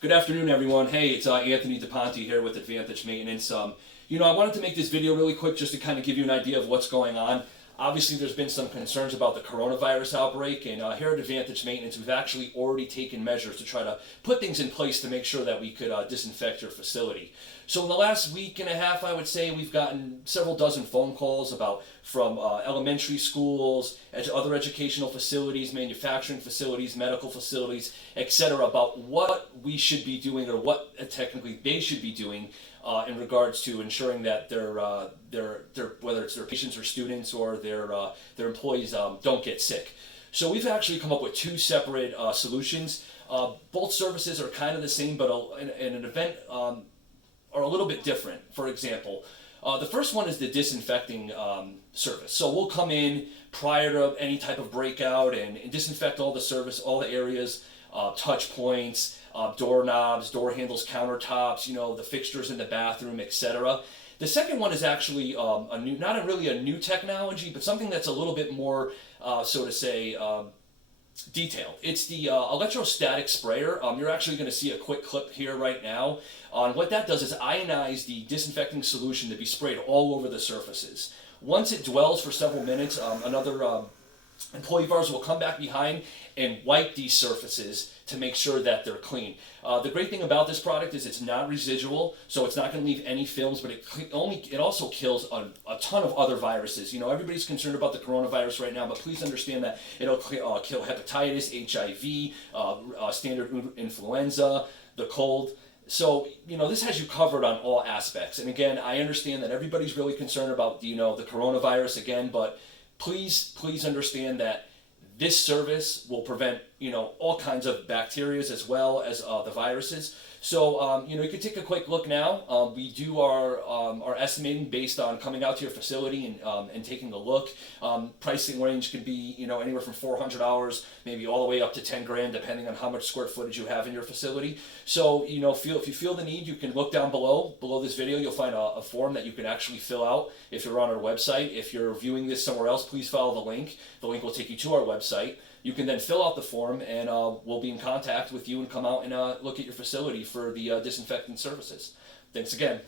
Good afternoon, everyone. Hey, it's Anthony DePonte here with Advantage Maintenance. I wanted to make this video really quick just to kind of give you an idea of what's going on. Obviously, there's been some concerns about the coronavirus outbreak, and here at Advantage Maintenance, we've actually already taken measures to try to put things in place to make sure that we could disinfect your facility. So in the last week and a half, I would say we've gotten several dozen phone calls from elementary schools, other educational facilities, manufacturing facilities, medical facilities, etc., about what we should be doing or what technically they should be doing in regards to ensuring that their whether it's their patients or students or their employees don't get sick. So we've actually come up with two separate solutions. Both services are kind of the same, but in an event are a little bit different. For example, the first one is the disinfecting service. So we'll come in prior to any type of breakout and disinfect all the areas, touch points, doorknobs, door handles, countertops, the fixtures in the bathroom, etc. The second one is actually not really a new technology, but something that's a little bit more, so to say, detailed. It's the Electrostatic Sprayer. You're actually going to see a quick clip here right now. What that does is ionize the disinfecting solution to be sprayed all over the surfaces. Once it dwells for several minutes, another employee of ours will come back behind and wipe these surfaces to make sure that they're clean. The great thing about this product is it's not residual, so it's not going to leave any films, but it also kills a ton of other viruses. Everybody's concerned about the coronavirus right now, but please understand that it'll kill hepatitis, HIV, standard influenza, the cold. So, this has you covered on all aspects. And again, I understand that everybody's really concerned about, the coronavirus again, but please understand that this service will prevent, all kinds of bacteria as well as the viruses. So, you can take a quick look now. We do our estimating based on coming out to your facility and taking a look. Pricing range can be, anywhere from $400, maybe all the way up to $10,000, depending on how much square footage you have in your facility. So, if you feel the need, you can look down below this video. You'll find a form that you can actually fill out if you're on our website. If you're viewing this somewhere else, please follow the link. The link will take you to our website. You can then fill out the form, and we'll be in contact with you and come out and look at your facility for the disinfecting services. Thanks again.